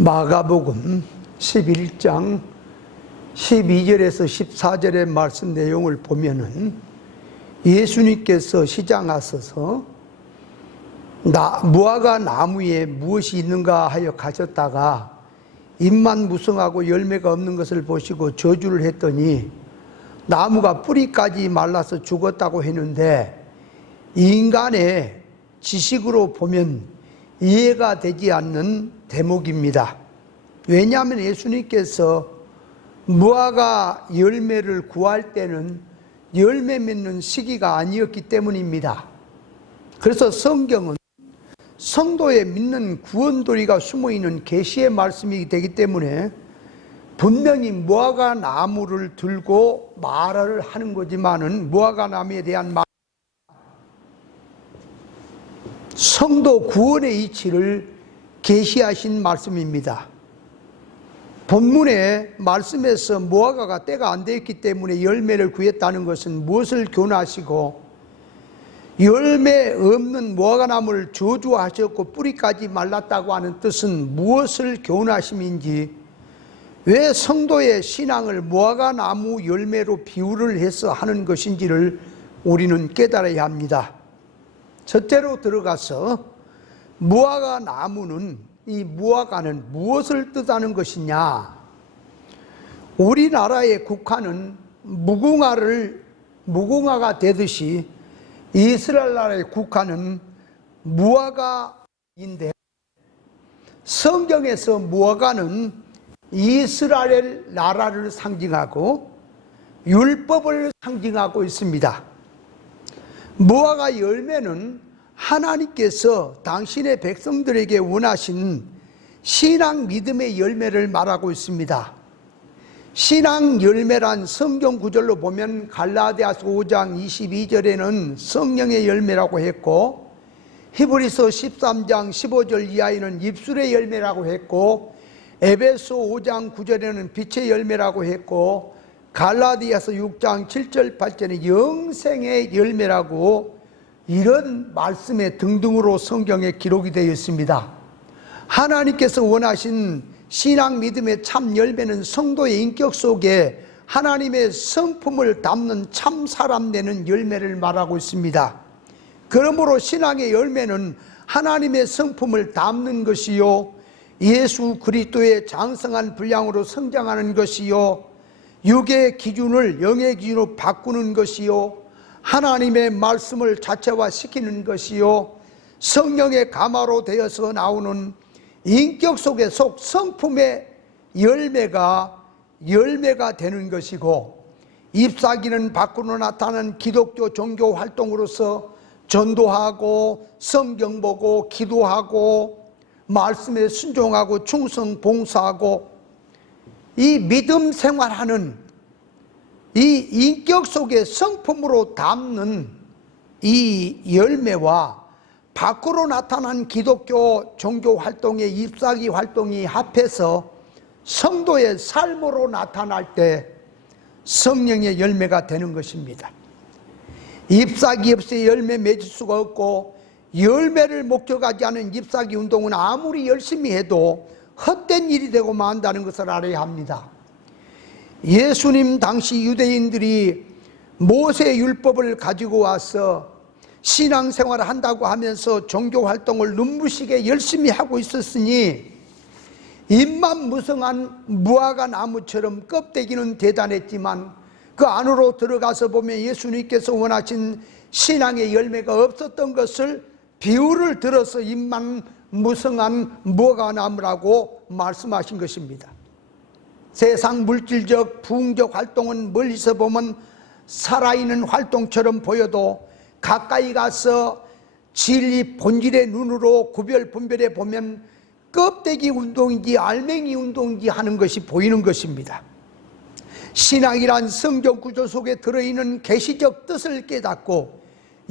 마가복음 11장 12절에서 14절의 말씀 내용을 보면은 예수님께서 시장하셔서 무화과 나무에 무엇이 있는가 하여 가셨다가 잎만 무성하고 열매가 없는 것을 보시고 저주를 했더니 나무가 뿌리까지 말라서 죽었다고 했는데, 인간의 지식으로 보면 이해가 되지 않는 대목입니다. 왜냐하면 예수님께서 무화과 열매를 구할 때는 열매 맺는 시기가 아니었기 때문입니다. 그래서 성경은 성도의 믿는 구원도리가 숨어있는 계시의 말씀이 되기 때문에 분명히 무화과 나무를 들고 말을 하는 거지만은 무화과 나무에 대한 말, 성도 구원의 이치를 계시하신 말씀입니다. 본문의 말씀에서 무화과가 때가 안 되었기 때문에 열매를 구했다는 것은 무엇을 교훈하시고, 열매 없는 무화과 나무를 저주하셨고 뿌리까지 말랐다고 하는 뜻은 무엇을 교훈하심인지, 왜 성도의 신앙을 무화과 나무 열매로 비유를 해서 하는 것인지를 우리는 깨달아야 합니다. 첫째로 들어가서 무화과 나무는, 이 무화과는 무엇을 뜻하는 것이냐? 우리나라의 국화는 무궁화가 되듯이 이스라엘 나라의 국화는 무화과인데, 성경에서 무화과는 이스라엘 나라를 상징하고 율법을 상징하고 있습니다. 무화과 열매는 하나님께서 당신의 백성들에게 원하신 신앙 믿음의 열매를 말하고 있습니다. 신앙 열매란 성경 구절로 보면 갈라디아서 5장 22절에는 성령의 열매라고 했고, 히브리서 13장 15절 이하에는 입술의 열매라고 했고, 에베소 5장 9절에는 빛의 열매라고 했고, 갈라디아서 6장 7절 8절에 영생의 열매라고, 이런 말씀에 등등으로 성경에 기록이 되어 있습니다. 하나님께서 원하신 신앙 믿음의 참 열매는 성도의 인격 속에 하나님의 성품을 담는 참 사람 되는 열매를 말하고 있습니다. 그러므로 신앙의 열매는 하나님의 성품을 담는 것이요, 예수 그리스도의 장성한 분량으로 성장하는 것이요, 육의 기준을 영의 기준으로 바꾸는 것이요, 하나님의 말씀을 자체화시키는 것이요, 성령의 가마로 되어서 나오는 인격 속의 성품의 열매가 되는 것이고, 잎사귀는 밖으로 나타나는 기독교 종교 활동으로서 전도하고 성경 보고 기도하고 말씀에 순종하고 충성 봉사하고 이 믿음 생활하는 이 인격 속의 성품으로 담는 이 열매와 밖으로 나타난 기독교 종교 활동의 잎사귀 활동이 합해서 성도의 삶으로 나타날 때 성령의 열매가 되는 것입니다. 잎사귀 없이 열매 맺을 수가 없고, 열매를 목적하지 않은 잎사귀 운동은 아무리 열심히 해도 헛된 일이 되고 만다는 것을 알아야 합니다. 예수님 당시 유대인들이 모세 율법을 가지고 와서 신앙생활을 한다고 하면서 종교활동을 눈부시게 열심히 하고 있었으니, 잎만 무성한 무화과 나무처럼 껍데기는 대단했지만 그 안으로 들어가서 보면 예수님께서 원하신 신앙의 열매가 없었던 것을 비유를 들어서 잎만 무성한 무화과 나무라고 말씀하신 것입니다. 세상 물질적 부흥적 활동은 멀리서 보면 살아있는 활동처럼 보여도 가까이 가서 진리 본질의 눈으로 구별 분별해 보면 껍데기 운동인지 알맹이 운동인지 하는 것이 보이는 것입니다. 신앙이란 성경 구조 속에 들어있는 계시적 뜻을 깨닫고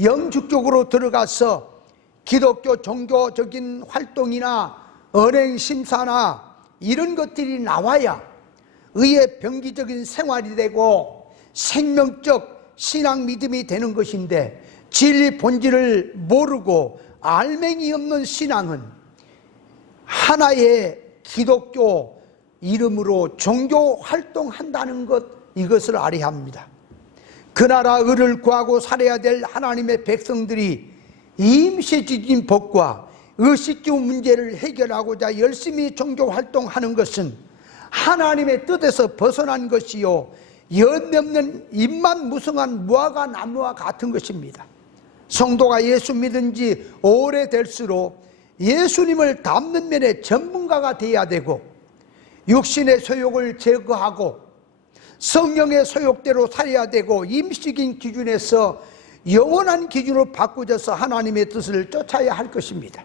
영축적으로 들어가서 기독교 종교적인 활동이나 언행 심사나 이런 것들이 나와야 의의 병기적인 생활이 되고 생명적 신앙 믿음이 되는 것인데, 진리 본질을 모르고 알맹이 없는 신앙은 하나의 기독교 이름으로 종교 활동한다는 것, 이것을 알아야 합니다. 그 나라 의를 구하고 살아야 될 하나님의 백성들이 임시 주신 법과 의식주 문제를 해결하고자 열심히 종교 활동하는 것은 하나님의 뜻에서 벗어난 것이요 열매 없는 입만 무성한 무화과 나무와 같은 것입니다. 성도가 예수 믿은 지 오래될수록 예수님을 닮는 면에 전문가가 되어야 되고, 육신의 소욕을 제거하고 성령의 소욕대로 살아야 되고, 임시적인 기준에서 영원한 기준으로 바꾸어서 하나님의 뜻을 쫓아야 할 것입니다.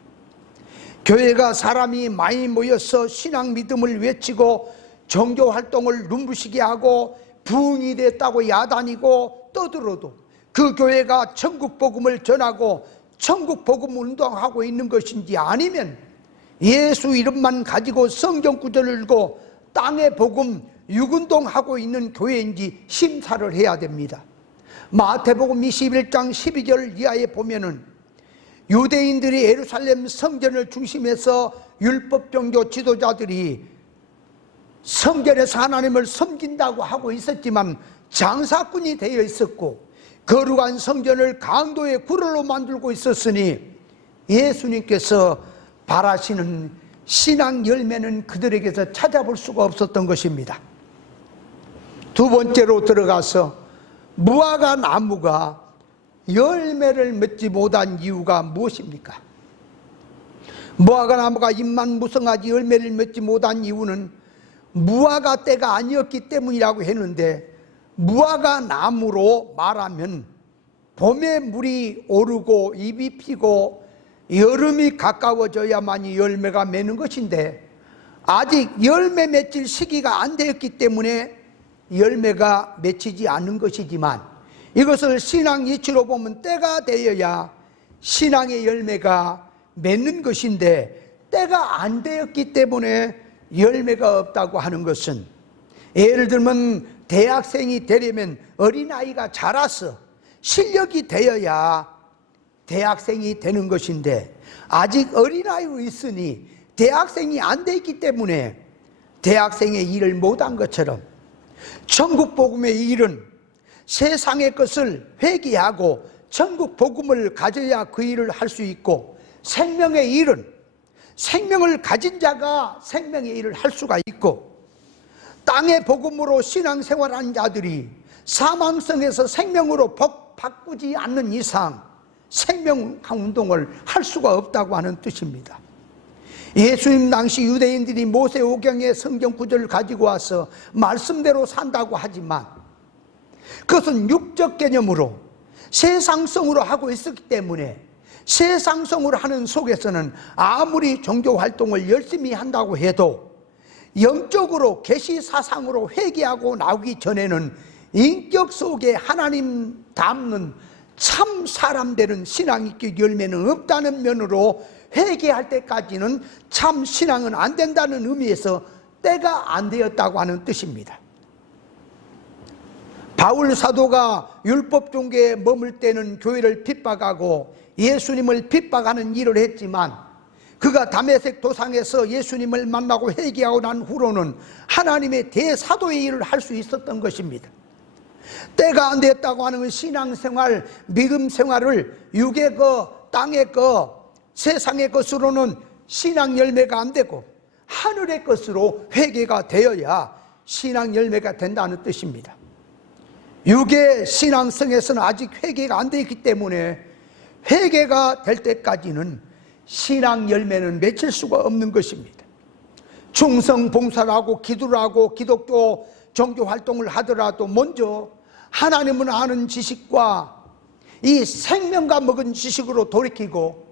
교회가 사람이 많이 모여서 신앙 믿음을 외치고 종교 활동을 눈부시게 하고 부흥이 됐다고 야단이고 떠들어도 그 교회가 천국 복음을 전하고 천국 복음 운동하고 있는 것인지, 아니면 예수 이름만 가지고 성경 구절을 읽고 땅의 복음 육운동하고 있는 교회인지 심사를 해야 됩니다. 마태복음 21장 12절 이하에 보면은 유대인들이 예루살렘 성전을 중심해서 율법 종교 지도자들이 성전에서 하나님을 섬긴다고 하고 있었지만 장사꾼이 되어 있었고, 거룩한 성전을 강도의 구걸로 만들고 있었으니 예수님께서 바라시는 신앙 열매는 그들에게서 찾아볼 수가 없었던 것입니다. 두 번째로 들어가서 무화과 나무가 열매를 맺지 못한 이유가 무엇입니까? 무화과 나무가 잎만 무성하지 열매를 맺지 못한 이유는 무화과 때가 아니었기 때문이라고 했는데, 무화과 나무로 말하면 봄에 물이 오르고 잎이 피고 여름이 가까워져야만이 열매가 맺는 것인데, 아직 열매 맺힐 시기가 안 되었기 때문에 열매가 맺히지 않는 것이지만, 이것을 신앙 이치로 보면 때가 되어야 신앙의 열매가 맺는 것인데, 때가 안 되었기 때문에 열매가 없다고 하는 것은, 예를 들면 대학생이 되려면 어린아이가 자라서 실력이 되어야 대학생이 되는 것인데, 아직 어린아이로 있으니 대학생이 안 되기 때문에 대학생의 일을 못한 것처럼, 천국 복음의 일은 세상의 것을 회개하고 천국 복음을 가져야 그 일을 할 수 있고, 생명의 일은 생명을 가진 자가 생명의 일을 할 수가 있고, 땅의 복음으로 신앙생활하는 자들이 사망성에서 생명으로 바꾸지 않는 이상 생명 운동을 할 수가 없다고 하는 뜻입니다. 예수님 당시 유대인들이 모세오경의 성경 구절을 가지고 와서 말씀대로 산다고 하지만, 그것은 육적 개념으로 세상성으로 하고 있었기 때문에, 세상성으로 하는 속에서는 아무리 종교 활동을 열심히 한다고 해도 영적으로 계시 사상으로 회개하고 나오기 전에는 인격 속에 하나님 닮는 참 사람 되는 신앙의 열매는 없다는 면으로, 회개할 때까지는 참 신앙은 안 된다는 의미에서 때가 안 되었다고 하는 뜻입니다. 바울 사도가 율법 종교에 머물 때는 교회를 핍박하고 예수님을 핍박하는 일을 했지만, 그가 다메섹 도상에서 예수님을 만나고 회개하고 난 후로는 하나님의 대사도의 일을 할 수 있었던 것입니다. 때가 안 됐다고 하는 신앙생활, 믿음생활을 육의 것, 땅의 것, 세상의 것으로는 신앙 열매가 안 되고 하늘의 것으로 회개가 되어야 신앙 열매가 된다는 뜻입니다. 육의 신앙성에서는 아직 회개가 안 되기 때문에 회개가 될 때까지는 신앙 열매는 맺힐 수가 없는 것입니다. 충성 봉사를 하고 기도를 하고 기독교 종교 활동을 하더라도 먼저 하나님을 아는 지식과 이 생명과 먹은 지식으로 돌이키고,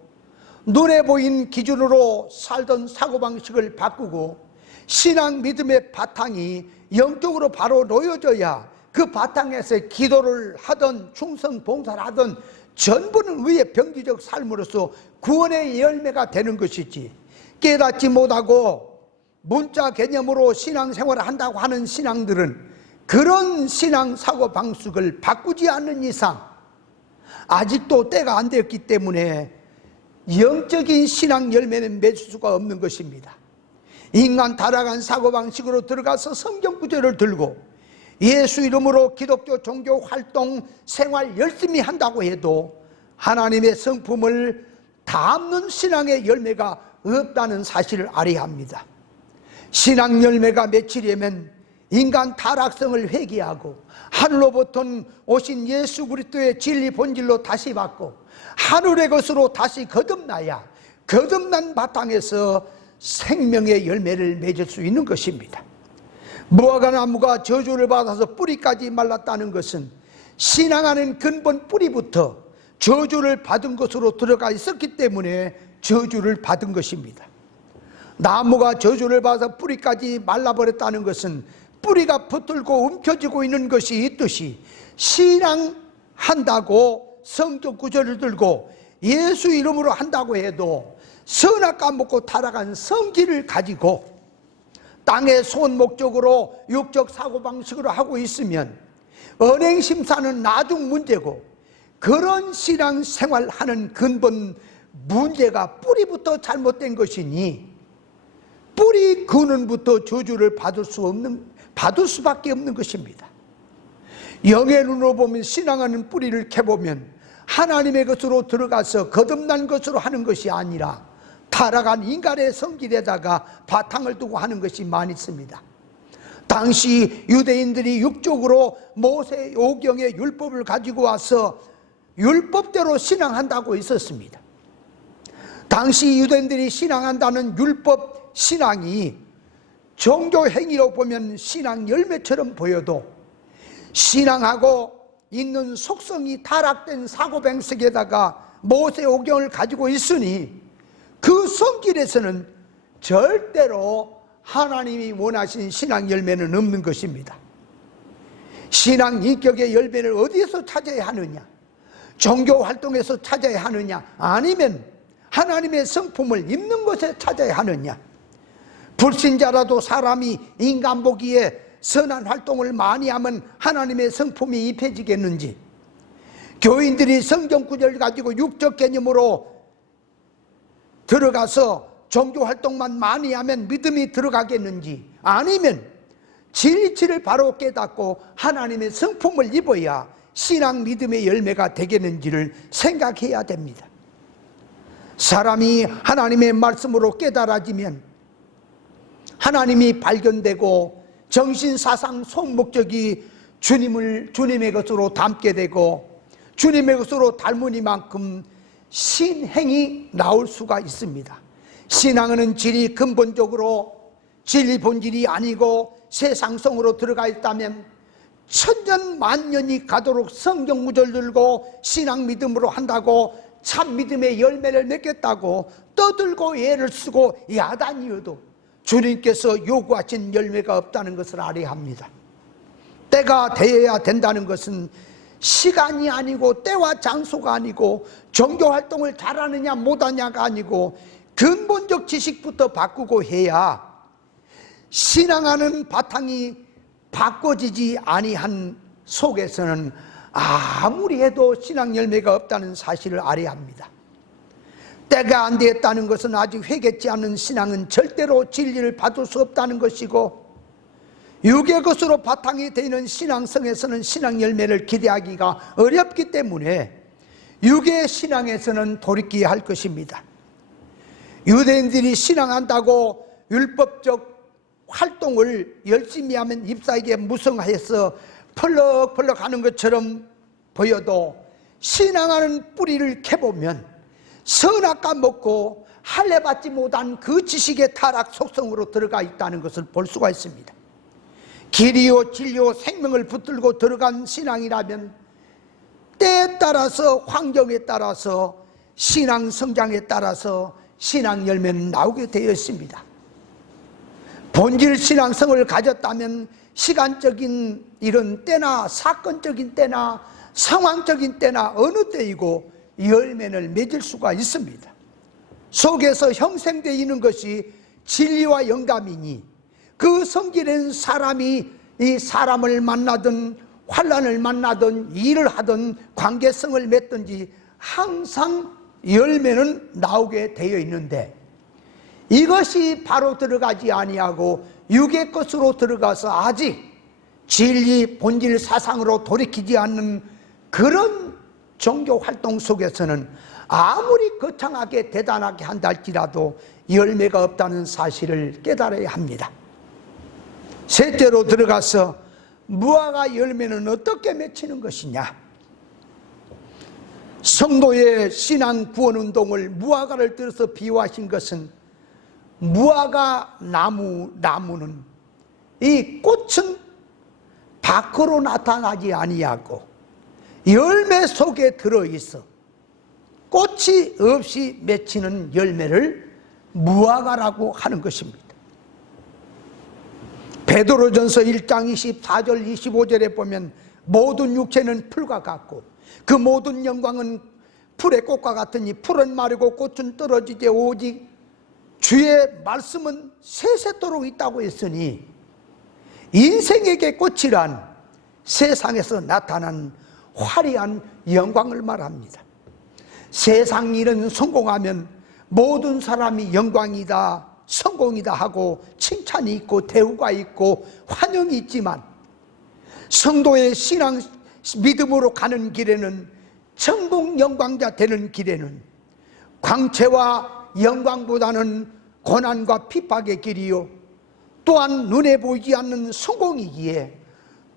눈에 보인 기준으로 살던 사고방식을 바꾸고, 신앙 믿음의 바탕이 영적으로 바로 놓여져야 그 바탕에서 기도를 하든 충성 봉사를 하든 전부는 의의 병기적 삶으로서 구원의 열매가 되는 것이지, 깨닫지 못하고 문자 개념으로 신앙생활을 한다고 하는 신앙들은 그런 신앙 사고방식을 바꾸지 않는 이상 아직도 때가 안 되었기 때문에 영적인 신앙 열매는 맺을 수가 없는 것입니다. 인간 타락한 사고방식으로 들어가서 성경 구절을 들고 예수 이름으로 기독교 종교 활동 생활 열심히 한다고 해도 하나님의 성품을 담는 신앙의 열매가 없다는 사실을 알아야 합니다. 신앙 열매가 맺히려면 인간 타락성을 회개하고 하늘로부터 오신 예수 그리스도의 진리 본질로 다시 받고 하늘의 것으로 다시 거듭나야 거듭난 바탕에서 생명의 열매를 맺을 수 있는 것입니다. 무화과 나무가 저주를 받아서 뿌리까지 말랐다는 것은 신앙하는 근본 뿌리부터 저주를 받은 것으로 들어가 있었기 때문에 저주를 받은 것입니다. 나무가 저주를 받아서 뿌리까지 말라버렸다는 것은 뿌리가 붙들고 움켜쥐고 있는 것이 있듯이 신앙한다고 성경 구절을 들고 예수 이름으로 한다고 해도 선악 먹고 타락한 성질을 가지고 땅의 손 목적으로 육적 사고방식으로 하고 있으면 언행심사는 나중 문제고 그런 신앙생활하는 근본 문제가 뿌리부터 잘못된 것이니 뿌리 근원부터 저주를 받을 수밖에 없는 것입니다. 영의 눈으로 보면 신앙하는 뿌리를 캐보면 하나님의 것으로 들어가서 거듭난 것으로 하는 것이 아니라 타락한 인간의 성질에다가 바탕을 두고 하는 것이 많이 있습니다. 당시 유대인들이 육적으로 모세 오경의 율법을 가지고 와서 율법대로 신앙한다고 있었습니다. 당시 유대인들이 신앙한다는 율법 신앙이 종교 행위로 보면 신앙 열매처럼 보여도 신앙하고 있는 속성이 타락된 사고방식에다가 모세 오경을 가지고 있으니 그 성질에서는 절대로 하나님이 원하신 신앙 열매는 없는 것입니다. 신앙 인격의 열매를 어디에서 찾아야 하느냐? 종교 활동에서 찾아야 하느냐? 아니면 하나님의 성품을 입는 것에 찾아야 하느냐? 불신자라도 사람이 인간 보기에 선한 활동을 많이 하면 하나님의 성품이 입혀지겠는지, 교인들이 성경 구절 가지고 육적 개념으로 들어가서 종교 활동만 많이 하면 믿음이 들어가겠는지, 아니면 진리치를 바로 깨닫고 하나님의 성품을 입어야 신앙 믿음의 열매가 되겠는지를 생각해야 됩니다. 사람이 하나님의 말씀으로 깨달아지면 하나님이 발견되고 정신, 사상, 속목적이 주님의 것으로 닮게 되고 주님의 것으로 닮으니만큼 신행이 나올 수가 있습니다. 신앙은 질이 근본적으로 진리 본질이 아니고 세상성으로 들어가 있다면 천년 만년이 가도록 성경 구절 들고 신앙 믿음으로 한다고 참 믿음의 열매를 맺겠다고 떠들고 애를 쓰고 야단이어도 주님께서 요구하신 열매가 없다는 것을 알아야 합니다. 때가 되어야 된다는 것은 시간이 아니고 때와 장소가 아니고 종교활동을 잘하느냐 못하냐가 아니고 근본적 지식부터 바꾸고 해야 신앙하는 바탕이 바꿔지지 아니한 속에서는 아무리 해도 신앙 열매가 없다는 사실을 알아야 합니다. 때가 안 되었다는 것은 아직 회개치 않은 신앙은 절대로 진리를 받을 수 없다는 것이고, 육의 것으로 바탕이 되는 신앙성에서는 신앙 열매를 기대하기가 어렵기 때문에 육의 신앙에서는 돌이켜야 할 것입니다. 유대인들이 신앙한다고 율법적 활동을 열심히 하면 잎사귀에 무성해서 펄럭펄럭 하는 것처럼 보여도 신앙하는 뿌리를 캐보면 선악과 먹고 할례받지 못한 그 지식의 타락 속성으로 들어가 있다는 것을 볼 수가 있습니다. 길이요 진리요 생명을 붙들고 들어간 신앙이라면 때에 따라서 환경에 따라서 신앙 성장에 따라서 신앙 열매는 나오게 되어 있습니다. 본질 신앙성을 가졌다면 시간적인 이런 때나 사건적인 때나 상황적인 때나 어느 때이고 열매를 맺을 수가 있습니다. 속에서 형성되어 있는 것이 진리와 영감이니 그 성질은 사람이 이 사람을 만나든 환난을 만나든 일을 하든 관계성을 맺든지 항상 열매는 나오게 되어 있는데, 이것이 바로 들어가지 아니하고 육의 것으로 들어가서 아직 진리 본질 사상으로 돌이키지 않는 그런 종교 활동 속에서는 아무리 거창하게 대단하게 한다 할지라도 열매가 없다는 사실을 깨달아야 합니다. 셋째로 들어가서 무화과 열매는 어떻게 맺히는 것이냐. 성도의 신앙 구원 운동을 무화과를 들어서 비유하신 것은 무화과 나무는 이 꽃은 밖으로 나타나지 아니하고 열매 속에 들어있어 꽃이 없이 맺히는 열매를 무화과라고 하는 것입니다. 베드로전서 1장 24절 25절에 보면 모든 육체는 풀과 같고 그 모든 영광은 풀의 꽃과 같으니 풀은 마르고 꽃은 떨어지되 오직 주의 말씀은 세세토록 있다고 했으니 인생에게 꽃이란 세상에서 나타난 화려한 영광을 말합니다. 세상 일은 성공하면 모든 사람이 영광이다, 성공이다 하고 칭찬이 있고 대우가 있고 환영이 있지만 성도의 신앙 믿음으로 가는 길에는 천국 영광자 되는 길에는 광채와 영광보다는 고난과 핍박의 길이요 또한 눈에 보이지 않는 성공이기에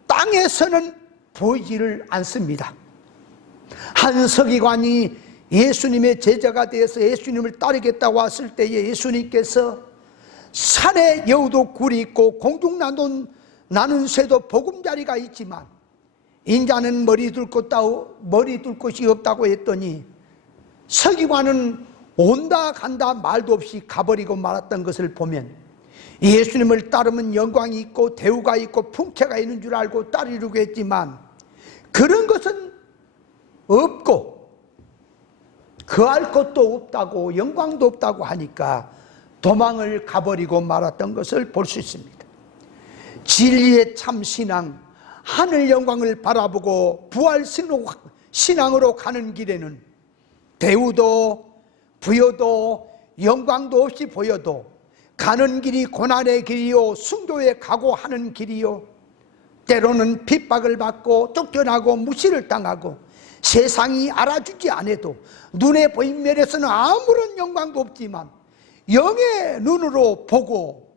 땅에서는 보이지를 않습니다. 한 서기관이 예수님의 제자가 되어서 예수님을 따르겠다고 왔을 때에 예수님께서 산에 여우도 굴이 있고 공중나는 새도 보금자리가 있지만 인자는 머리 둘 곳이 없다고 했더니 서기관은 온다 간다 말도 없이 가버리고 말았던 것을 보면 예수님을 따르면 영광이 있고 대우가 있고 풍채가 있는 줄 알고 따르려고 했지만 그런 것은 없고 그할 것도 없다고 영광도 없다고 하니까 도망을 가버리고 말았던 것을 볼 수 있습니다. 진리의 참 신앙, 하늘 영광을 바라보고 부활 신앙으로 가는 길에는 대우도 부여도 영광도 없이 보여도 가는 길이 고난의 길이요 순교에 각오하는 길이요 때로는 핍박을 받고 쫓겨나고 무시를 당하고 세상이 알아주지 않아도 눈에 보인 면에서는 아무런 영광도 없지만 영의 눈으로 보고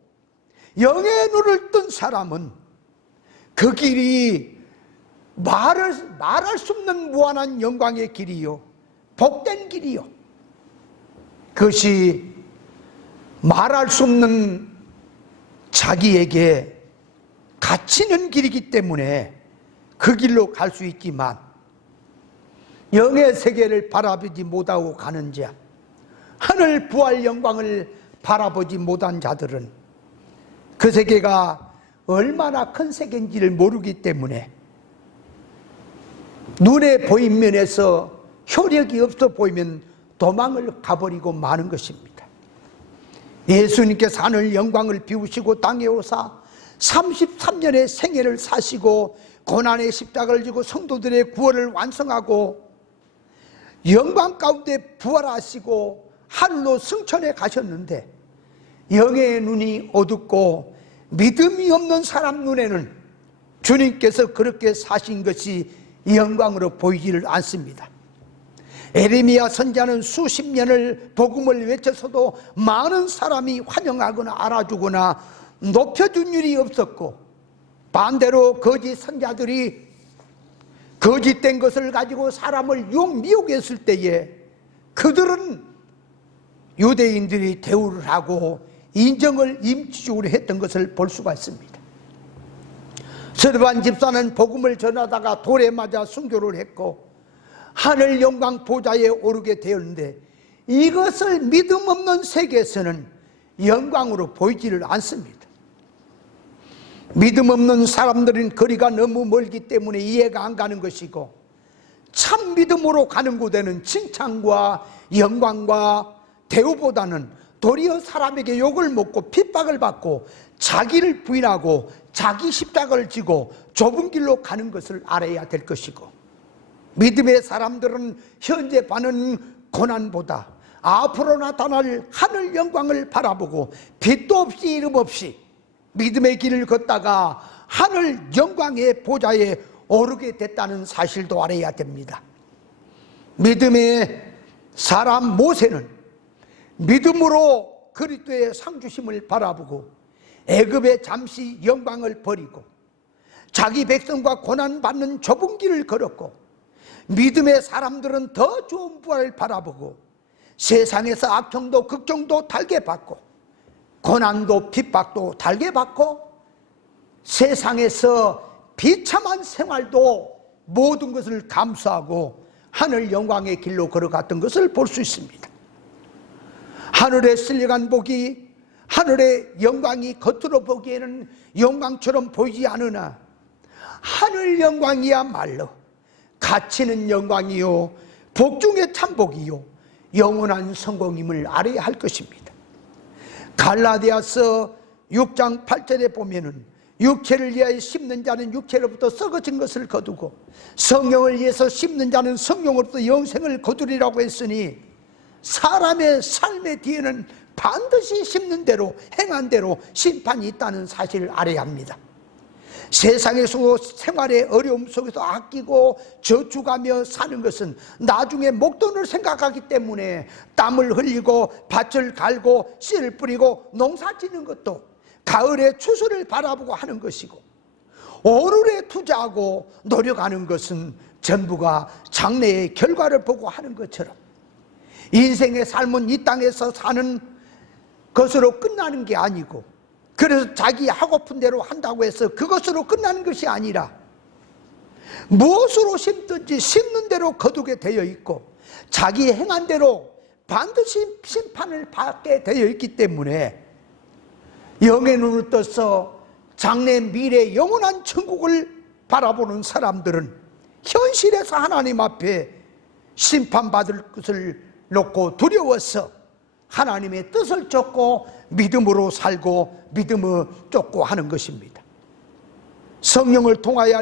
영의 눈을 뜬 사람은 그 길이 말할 수 없는 무한한 영광의 길이요 복된 길이요 그것이 말할 수 없는 자기에게 갇히는 길이기 때문에 그 길로 갈 수 있지만 영의 세계를 바라보지 못하고 가는 자, 하늘 부활 영광을 바라보지 못한 자들은 그 세계가 얼마나 큰 세계인지를 모르기 때문에 눈에 보인 면에서 효력이 없어 보이면 도망을 가버리고 마는 것입니다. 예수님께서 하늘 영광을 비우시고 땅에 오사 33년의 생애를 사시고 고난의 십자가를 지고 성도들의 구원을 완성하고 영광 가운데 부활하시고 하늘로 승천해 가셨는데 영의 눈이 어둡고 믿음이 없는 사람 눈에는 주님께서 그렇게 사신 것이 영광으로 보이지를 않습니다. 에레미야 선지자는 수십 년을 복음을 외쳐서도 많은 사람이 환영하거나 알아주거나 높여준 일이 없었고 반대로 거짓 선지자들이 거짓된 것을 가지고 사람을 미혹했을 때에 그들은 유대인들이 대우를 하고 인정을 임시적으로 했던 것을 볼 수가 있습니다. 스데반 집사는 복음을 전하다가 돌에 맞아 순교를 했고 하늘 영광 보좌에 오르게 되었는데 이것을 믿음 없는 세계에서는 영광으로 보이지를 않습니다. 믿음 없는 사람들은 거리가 너무 멀기 때문에 이해가 안 가는 것이고 참 믿음으로 가는 곳에는 칭찬과 영광과 대우보다는 도리어 사람에게 욕을 먹고 핍박을 받고 자기를 부인하고 자기 십자가를 지고 좁은 길로 가는 것을 알아야 될 것이고 믿음의 사람들은 현재 받는 고난보다 앞으로 나타날 하늘 영광을 바라보고 빛도 없이 이름 없이 믿음의 길을 걷다가 하늘 영광의 보좌에 오르게 됐다는 사실도 알아야 됩니다. 믿음의 사람 모세는 믿음으로 그리스도의 상주심을 바라보고 애굽의 잠시 영광을 버리고 자기 백성과 고난받는 좁은 길을 걸었고, 믿음의 사람들은 더 좋은 부활을 바라보고 세상에서 악정도 극정도 달게 받고 고난도 핍박도 달게 받고 세상에서 비참한 생활도 모든 것을 감수하고 하늘 영광의 길로 걸어갔던 것을 볼 수 있습니다. 하늘에 쓸려간 복이, 하늘의 영광이 겉으로 보기에는 영광처럼 보이지 않으나 하늘 영광이야말로 가치는 영광이요 복중의 참복이요 영원한 성공임을 알아야 할 것입니다. 갈라디아서 6장 8절에 보면은 육체를 위하여 심는 자는 육체로부터 썩어진 것을 거두고 성령을 위해서 심는 자는 성령으로부터 영생을 거두리라고 했으니, 사람의 삶의 뒤에는 반드시 심는 대로 행한 대로 심판이 있다는 사실을 알아야 합니다. 세상에서 생활의 어려움 속에서 아끼고 저축하며 사는 것은 나중에 목돈을 생각하기 때문에 땀을 흘리고 밭을 갈고 씨를 뿌리고 농사 짓는 것도 가을의 추수를 바라보고 하는 것이고, 오늘에 투자하고 노력하는 것은 전부가 장래의 결과를 보고 하는 것처럼 인생의 삶은 이 땅에서 사는 것으로 끝나는 게 아니고, 그래서 자기 하고픈 대로 한다고 해서 그것으로 끝나는 것이 아니라 무엇으로 심든지 심는 대로 거두게 되어 있고 자기 행한 대로 반드시 심판을 받게 되어 있기 때문에 영의 눈을 떠서 장래 미래 영원한 천국을 바라보는 사람들은 현실에서 하나님 앞에 심판받을 것을 놓고 두려워서 하나님의 뜻을 쫓고 믿음으로 살고 믿음을 쫓고 하는 것입니다. 성령을 통하여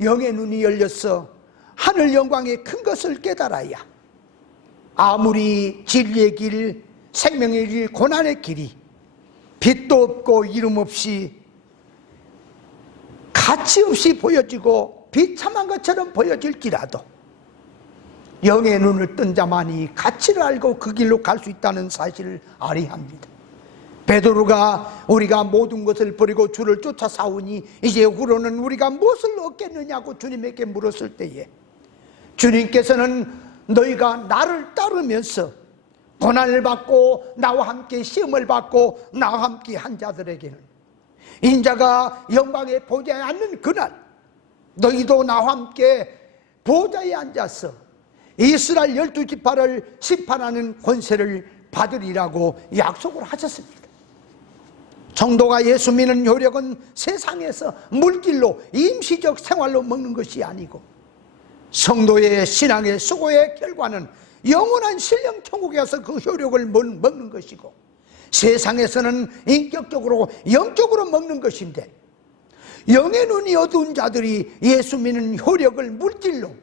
영의 눈이 열려서 하늘 영광의 큰 것을 깨달아야 아무리 진리의 길, 생명의 길, 고난의 길이 빛도 없고 이름 없이 가치 없이 보여지고 비참한 것처럼 보여질지라도 영의 눈을 뜬 자만이 가치를 알고 그 길로 갈 수 있다는 사실을 알아야 합니다. 베드로가 우리가 모든 것을 버리고 주를 쫓아 싸우니 이제 후로는 우리가 무엇을 얻겠느냐고 주님에게 물었을 때에 주님께서는 너희가 나를 따르면서 고난을 받고 나와 함께 시험을 받고 나와 함께 한 자들에게는 인자가 영광의 보좌에 앉는 그날 너희도 나와 함께 보좌에 앉아서 이스라엘 12지파를 심판하는 권세를 받으리라고 약속을 하셨습니다. 성도가 예수 믿는 효력은 세상에서 물질로 임시적 생활로 먹는 것이 아니고 성도의 신앙의 수고의 결과는 영원한 신령 천국에 가서 그 효력을 먹는 것이고 세상에서는 인격적으로 영적으로 먹는 것인데, 영의 눈이 어두운 자들이 예수 믿는 효력을 물질로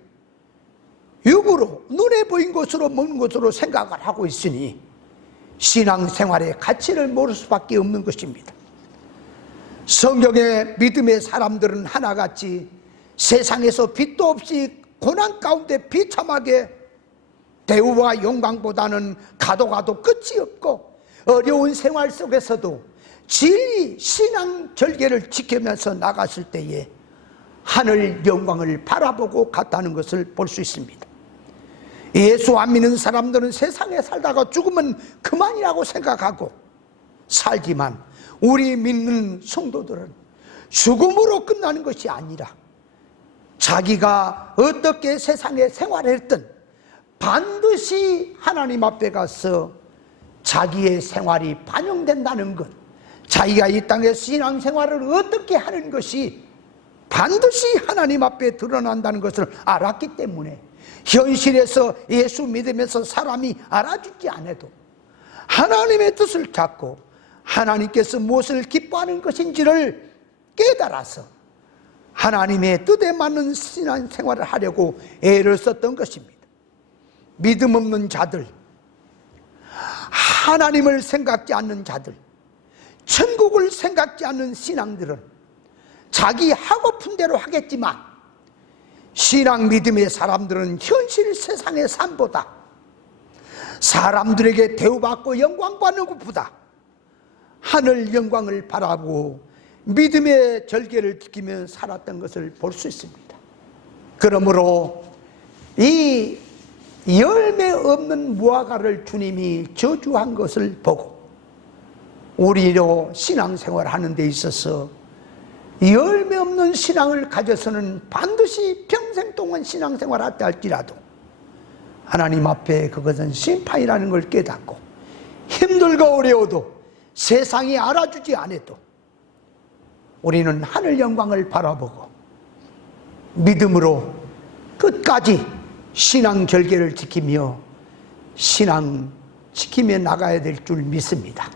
육으로 눈에 보인 것으로 먹는 것으로 생각을 하고 있으니 신앙생활의 가치를 모를 수밖에 없는 것입니다. 성경의 믿음의 사람들은 하나같이 세상에서 빛도 없이 고난 가운데 비참하게 대우와 영광보다는 가도 끝이 없고 어려운 생활 속에서도 진리 신앙 절개를 지키면서 나갔을 때에 하늘 영광을 바라보고 갔다는 것을 볼 수 있습니다. 예수 안 믿는 사람들은 세상에 살다가 죽으면 그만이라고 생각하고 살지만 우리 믿는 성도들은 죽음으로 끝나는 것이 아니라 자기가 어떻게 세상에 생활했든 반드시 하나님 앞에 가서 자기의 생활이 반영된다는 것, 자기가 이 땅에서 신앙생활을 어떻게 하는 것이 반드시 하나님 앞에 드러난다는 것을 알았기 때문에 현실에서 예수 믿으면서 사람이 알아주지 않아도 하나님의 뜻을 찾고 하나님께서 무엇을 기뻐하는 것인지를 깨달아서 하나님의 뜻에 맞는 신앙생활을 하려고 애를 썼던 것입니다. 믿음 없는 자들, 하나님을 생각지 않는 자들, 천국을 생각지 않는 신앙들은 자기 하고픈 대로 하겠지만, 신앙 믿음의 사람들은 현실 세상의 삶보다, 사람들에게 대우받고 영광받는 것보다 하늘 영광을 바라보고 믿음의 절개를 지키며 살았던 것을 볼 수 있습니다. 그러므로 이 열매 없는 무화과를 주님이 저주한 것을 보고 우리로 신앙생활 하는 데 있어서 열매 없는 신앙을 가져서는 반드시 평생 동안 신앙생활 하다 할지라도 하나님 앞에 그것은 심판이라는 걸 깨닫고, 힘들고 어려워도 세상이 알아주지 않아도 우리는 하늘 영광을 바라보고 믿음으로 끝까지 신앙 절개를 지키며 신앙 지키며 나가야 될 줄 믿습니다.